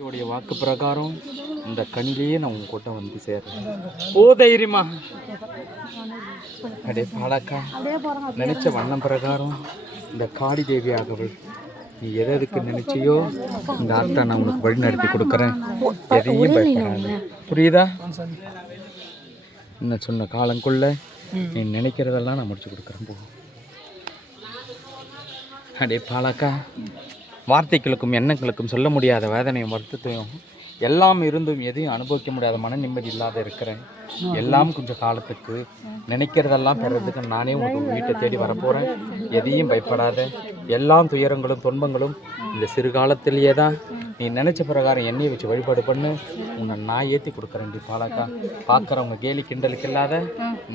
உடைய வாக்கு பிரகாரம் இந்த கனிலேயே நான் உங்க கூட்டம் வந்து சேர்றேன். ஓ தைரியமா அடே பாலக்கா நினைச்ச வண்ணம் பிரகாரம் இந்த காளி தேவி ஆகவள் நீ எதுக்கு நினைச்சியோ இந்த ஆத்தா நான் உனக்கு வழி நடத்தி கொடுக்குறேன். எதையும் பயப்படாத, புரியுதா? இன்னும் சொன்ன காலங்குள்ள நீ நினைக்கிறதெல்லாம் நான் முடிச்சு கொடுக்குறேன். போ அடே பாலக்கா, வார்த்தைகளுக்கும் எண்ணங்களுக்கும் சொல்ல முடியாத வேதனையும் வருத்தத்தையும் எல்லாம் இருந்தும் எதையும் அனுபவிக்க முடியாத மன நிம்மதி இல்லாத இருக்கிறேன். எல்லாம் கொஞ்சம் காலத்துக்கு நினைக்கிறதெல்லாம் பெறதுக்கு நானே உனக்கு வீட்டை தேடி வரப்போகிறேன். எதையும் பயப்படாத. எல்லாம் துயரங்களும் துன்பங்களும் இந்த சிறு காலத்திலேயே தான். நீ நினச்ச பிரகாரம் எண்ணெயை வச்சு வழிபாடு பண்ணு. உன்னை நான் ஏற்றி கொடுக்குறேன். பாலாக்கா பார்க்குறவங்க கேலி கிண்டலுக்கு இல்லாத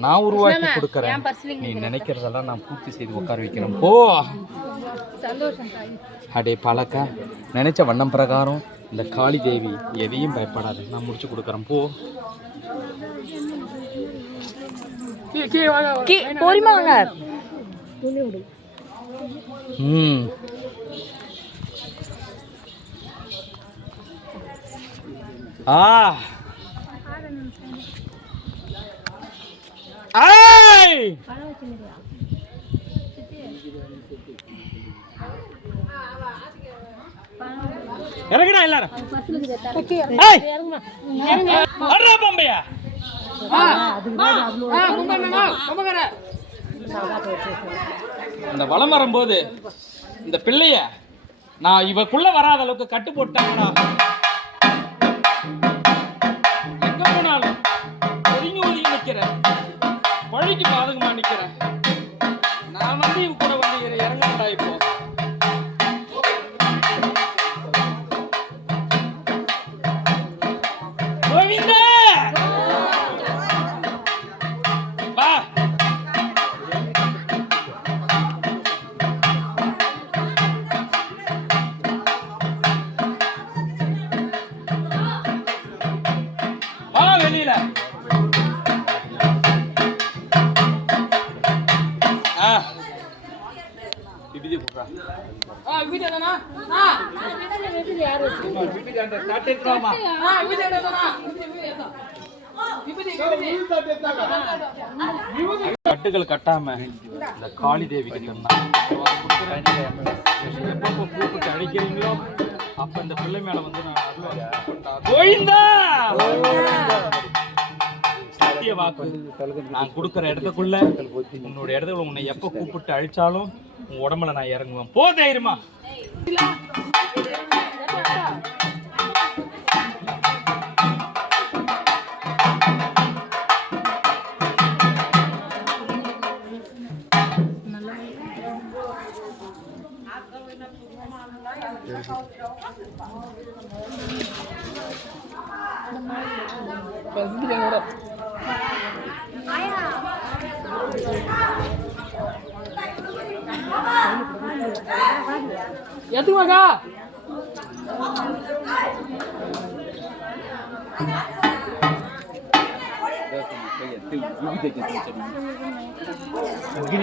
நான் உருவாக்கி கொடுக்குறேன். நீ நினைக்கிறதெல்லாம் நான் பூர்த்தி செய்து உட்கார வைக்கிறேன். போ அடே பாலக்கா, நினைச்ச வண்ணம் பிரகாரம் இந்த காளி தேவி எதையும் பயப்படாது, நான் முடிச்சு கொடுக்குறேன். போ இறங்கடா எல்லாரும். அந்த வளம் வரும்போது இந்த பிள்ளைய நான் இவக்குள்ள வராத அளவுக்கு கட்டு போட்டாங்கடா. எங்க போனாலும் ஒதுங்கி ஒதுங்கி நிக்கிறேன், பழிக்கு பாதகமா நிக்கிறேன். நான் வந்து இவ கூட வந்து இறங்கடா. இப்போ வெளியில கட்டுகள் கட்டாம இந்த காளி தேவி கிட்ட கூப்பிட்டு அழைக்கிறீங்களோ அப்ப இந்த பிள்ளை மேல வந்து சத்திய வாக்கு நான் கொடுக்குற இடத்துக்குள்ள உன்னோட இடத்துல உன்னை எப்ப கூப்பிட்டு அழிச்சாலும் உன் உடம்புல நான் இறங்குவேன். போ தைரியமா. எதுவாகா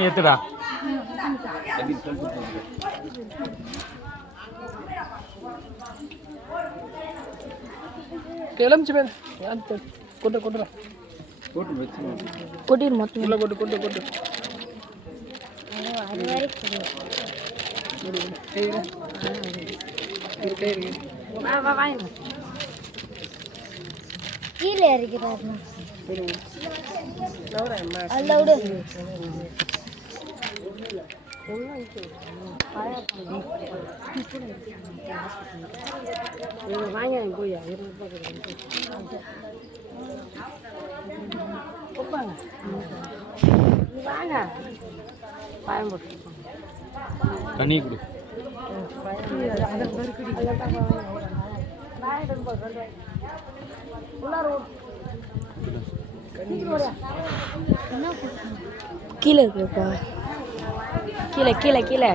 ஏத்துடா கிளம்பிச்சு பேர் கொண்டு கொண்டுடா கொட்டிடு மொத்தம் உள்ள கொண்டு கொண்டு கொண்டு கீழே இறக்கிறாரு. வாங்க போய் வாங்க பாயம் போட்டு தண்ணி கொடு. கீழே இருக்குப்பா, கீழே கீழே கீழே.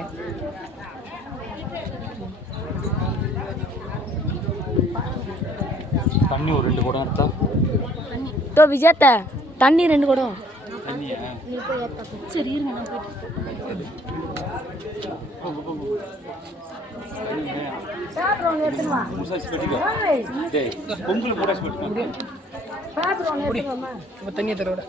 தண்ணி ஒரு 2 குடம் எடுத்தா தோ விஜயத்த தண்ணி 2 குடம் தண்ணியா? சரி இருங்க நான் போயிட்டு பேப்பர் ஒன்று எடுத்துன்னு வா. ஏய், பொங்கல் மூடாச்சு பெட்டிக்கோ. பேப்பர் ஒன்று எடுத்துன்னு வாம்மா. இப்போ தண்ணியை தரோட